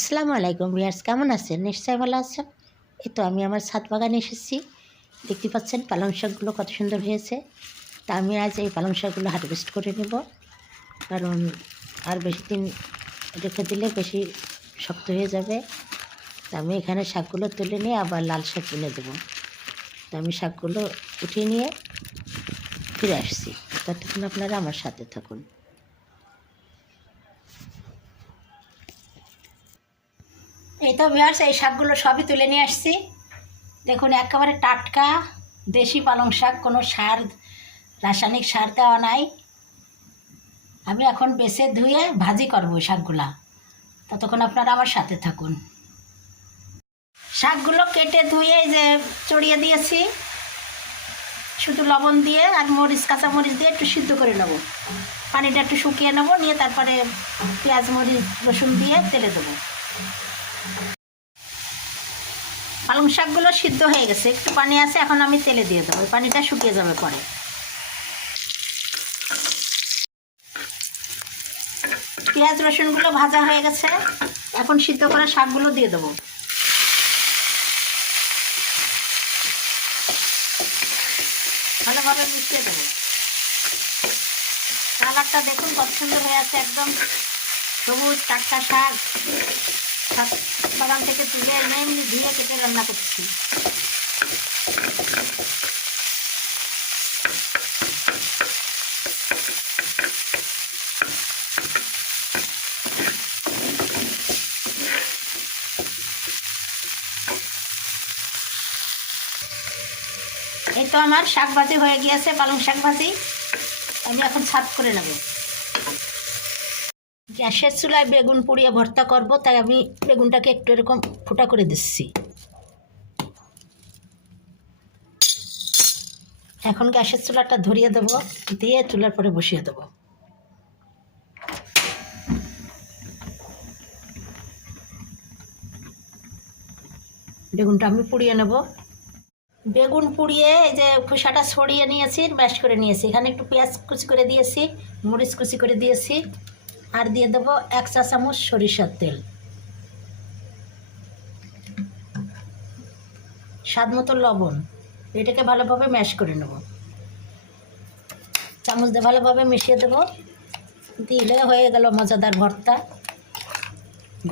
আসসালামু আলাইকুম ভিয়ার্স কেমন আছেন? নিশ্চয়ই ভালো আছেন? এই তো আমি আমার ছাদ বাগানে এসেছি। দেখতে পাচ্ছেন পালং শাকগুলো কত সুন্দর হয়েছে। তা আমি আজ এই পালং শাকগুলো হারভেস্ট করে নেব। কারণ আর বেশি দিন রেখে দিলে বেশি শক্ত হয়ে যাবে। তা আমি এখানে শাকগুলো তুলে নিয়ে আবার লাল শাক কিনে দেবো। তা আমি শাকগুলো উঠিয়ে নিয়ে ফিরে আসছি। ততক্ষণ আপনারা আমার সাথে থাকুন। তো ভিয়ার্স এই শাকগুলো সবই তুলে নিয়ে আসছি। দেখুন, একেবারে টাটকা দেশি পালং শাক, কোনো সার, রাসায়নিক সার দেওয়া নাই। আমি এখন বেছে ধুয়ে ভাজি করব শাকগুলা। ততক্ষণ আপনারা আমার সাথে থাকুন। শাকগুলো কেটে ধুয়ে যে চড়িয়ে দিয়েছি। শুধু লবণ দিয়ে আর মরিচ, কাঁচা মরিচ দিয়ে একটু সিদ্ধ করে নেব। পানিটা একটু শুকিয়ে নেব, নিয়ে তারপরে পেঁয়াজ, মরিচ, রসুন দিয়ে তেলে দেবো। পালং শাকগুলো সিদ্ধ হয়ে গেছে। একটু পানি আছে, এখন আমি তেলে দিয়ে দেবো। পানিটা শুকিয়ে যাবে পরে। পেঁয়াজ, রসুনগুলো ভাজা হয়ে গেছে। এখন সিদ্ধ করা শাকগুলো দিয়ে দেবো। ভালোভাবে মিশিয়ে দেবো। কালারটা দেখুন পছন্দ হয়ে আছে, একদম সবুজ টাটকা শাক। বাগান থেকে তুলে এনে এমনি ধুয়ে কেটে রান্না করছি। এই তো আমার শাক ভাজি হয়ে গিয়েছে, পালং শাক ভাজি আমি এখন ছাদ করে নেব। গ্যাসের চুলায় বেগুন পুড়িয়ে ভর্তা করব, তাই আমি বেগুনটাকে একটু এরকম ফোটা করে দিচ্ছি। এখন গ্যাসের চুলাটা ধরিয়ে দেবো, দিয়ে চুলার পরে বসিয়ে দেবো। বেগুনটা আমি পুড়িয়ে নেব। বেগুন পুড়িয়ে এই যে খোসাটা ছড়িয়ে নিয়েছি ম্যাশ করে নিয়েছি। এখানে একটু পেঁয়াজ কুচি করে দিয়েছি, মরিচ কুচি করে দিয়েছি। আর দিয়ে দেবো এক চা চামচ সরিষার তেল। স্বাদ মতো লবণ। এটাকে ভালোভাবে ম্যাশ করে নেব। চামচ দিয়ে ভালোভাবে মিশিয়ে দেব। দিলে হয়ে গেল মজাদার ভর্তা।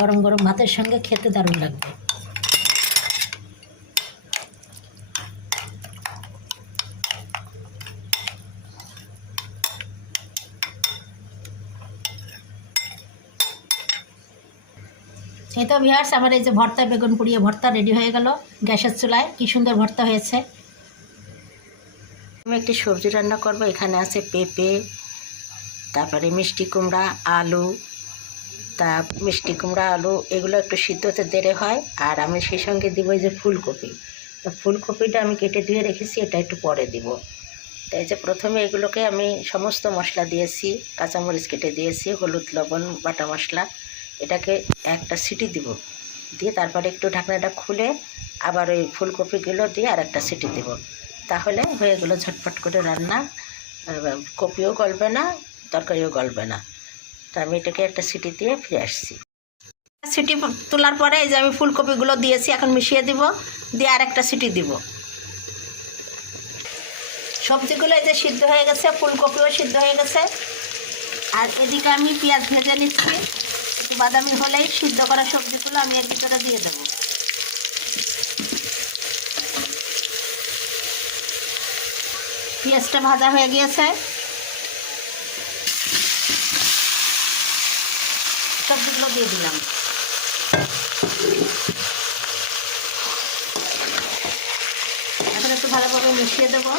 গরম গরম ভাতের সঙ্গে খেতে দারুণ লাগবে। এই তো ভিহার্স আমার এই যে ভর্তা বেগুন পুড়িয়ে ভর্তা রেডি হয়ে গেল। গ্যাসের চুলায় কি সুন্দর ভর্তা হয়েছে। আমি একটি সবজি রান্না করব, এখানে আছে পেঁপে, তারপরে মিষ্টি কুমড়া, আলু, তা মিষ্টি কুমড়া, আলু, এগুলো একটু সিদ্ধ হতে দেরি হয়, আর আমি সেই সঙ্গে দিব এই যে ফুলকপি। তো ফুলকপিটা আমি কেটে ধুয়ে রেখেছি, এটা একটু পরে দিব। তাই যে প্রথমে এগুলোকে আমি সমস্ত মশলা দিয়েছি, কাঁচামরিচ কেটে দিয়েছি, হলুদ, লবণ, বাটা মশলা। এটাকে একটা সিটি দিব। দিয়ে তারপরে একটু ঢাকনাটা খুলে আবার ওই ফুলকপিগুলো দিয়ে আর একটা সিটি দেব। তাহলে হয়ে গেলো ঝটপট করে রান্না। কপিও গলবে না, তরকারিও গলবে না। তা আমি এটাকে একটা সিটি দিয়ে ফিরে আসছি। সিটি তোলার পরে এই যে আমি ফুলকপিগুলো দিয়েছি, এখন মিশিয়ে দিব। দিয়ে আর একটা সিটি দিব। সবজিগুলো এই যে সিদ্ধ হয়ে গেছে, ফুলকপিও সিদ্ধ হয়ে গেছে। আর এদিকে আমি পেঁয়াজ ভেজে নিচ্ছি। বাদামি হলেই সিদ্ধ করা সবজিগুলো আমি এর ভিতরে দিয়ে দেবো। পেঁয়াজটা ভাজা হয়ে গিয়েছে। সবজিগুলো দিয়ে দিলাম। এখন একটু ভালোভাবে মিশিয়ে দেবো।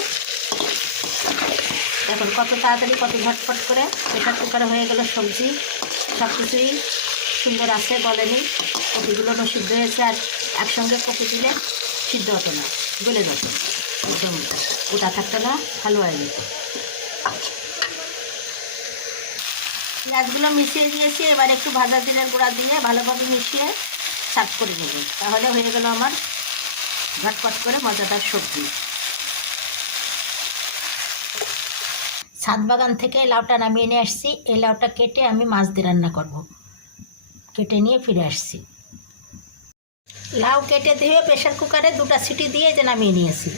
এখন কত তাড়াতাড়ি কত ঝটপট করে প্রেশার কুকারে হয়ে গেল সবজি সব কিছুই সুন্দর আছে গলেনি কপিগুলো সিদ্ধ হয়েছে আর একসঙ্গে কপি দিলে সিদ্ধ হতো না, গলে যেত। একদম ওটা থাকতো না ভালো হয়ে যেত। পেঁয়াজগুলো মিশিয়ে দিয়েছি, এবার একটু ভাজা জিরের গুঁড়া দিয়ে ভালোভাবে মিশিয়ে সার্ভ করে দেব তাহলে হয়ে গেল আমার ঝটপট করে মজাদার সবজি। ছাদ বাগান থেকে লাউটা নামিয়ে নিয়ে আসছি। এই লাউটা কেটে আমি মাছ দিয়ে রান্না করব। কেটে নিয়ে ফিরে আসছি। লাউ কেটে ধুয়ে প্রেশার কুকারে দুটো সিটি দিয়ে যে নামিয়ে নিয়েছি।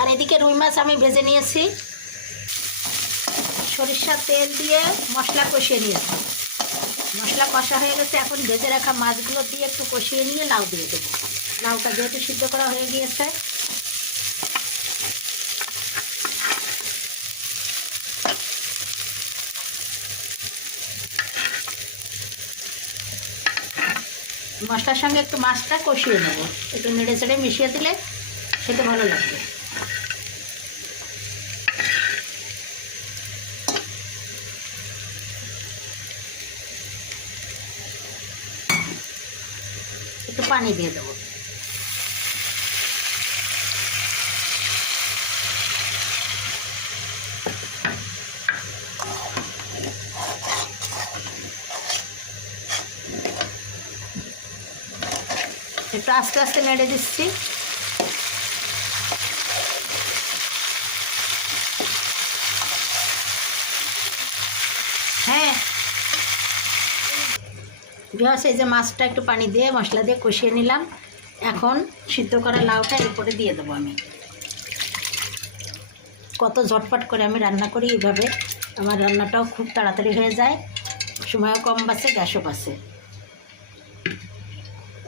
আর এদিকে রুই মাছ আমি ভেজে নিয়েছি। সরিষার তেল দিয়ে মশলা কষিয়ে নিয়েছি। মশলা কষা হয়ে গেছে, এখন ভেজে রাখা মাছগুলো দিয়ে একটু কষিয়ে নিয়ে লাউ দিয়ে দেবো। লাউটা যেহেতু সিদ্ধ করা হয়ে গিয়েছে মশলার সঙ্গে একটু মাছটা কষিয়ে নেব। একটু নেড়ে চেড়ে মিশিয়ে দিলে খেতে ভালো লাগবে। একটু পানি দিয়ে দেবো। একটু আস্তে আস্তে নেড়ে দিচ্ছি। হ্যাঁ। বিহাস, এই যে মাছটা একটু পানি দিয়ে মশলা দিয়ে কষিয়ে নিলাম। এখন সিদ্ধ করা লাউটা এরপরে দিয়ে দেবো আমি। কত ঝটপট করে আমি রান্না করি এইভাবে। আমার রান্নাটাও খুব তাড়াতাড়ি হয়ে যায়। সময়ও কম বাঁচে গ্যাসও বাঁচে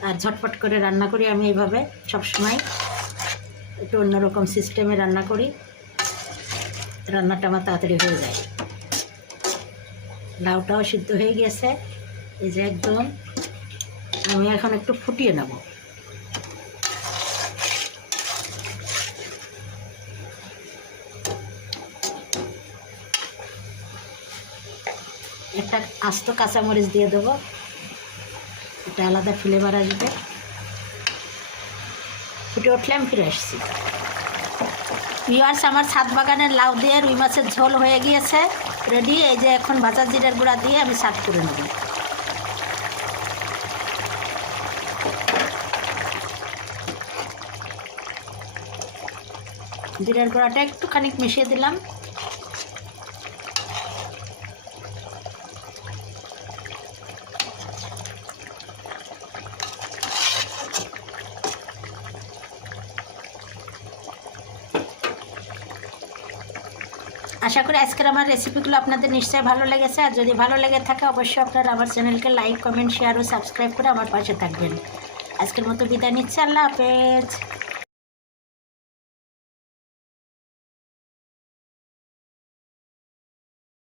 আর ঝটপট করে রান্না করি আমি এইভাবে সব সময় একটু অন্যরকম সিস্টেমে রান্না করি। রান্নাটা আমার তাড়াতাড়ি হয়ে যায়। লাউটাও সিদ্ধ হয়ে গেছে। এই যে একদম আমি এখন একটু ফুটিয়ে নেব। একটা আস্ত কাঁচামরিচ দিয়ে দেবো। এটা আলাদা ফ্লেভার আসবে। ফুটে উঠলে আমি ফিরে আসছি। ভিওয়ার্স আমার ছাদ বাগানের লাউ দিয়ে রুই মাছের ঝোল হয়ে গিয়েছে। রেডি এই যে এখন ভাজা জিরের গুঁড়া দিয়ে আমি সার্ভ করে নেব। জিরের গুঁড়াটা একটুখানি মিশিয়ে দিলাম। আশা করি আজকের আমার রেসিপিগুলো আপনাদের নিশ্চয়ই ভালো লেগেছে। আর যদি ভালো লেগে থাকে, অবশ্যই আপনারা আমার চ্যানেলকে লাইক কমেন্ট শেয়ার ও সাবস্ক্রাইব করে আমার পাশে থাকবেন। আজকের মতো বিদায় নিচ্ছি। আল্লাহ হাফেজ।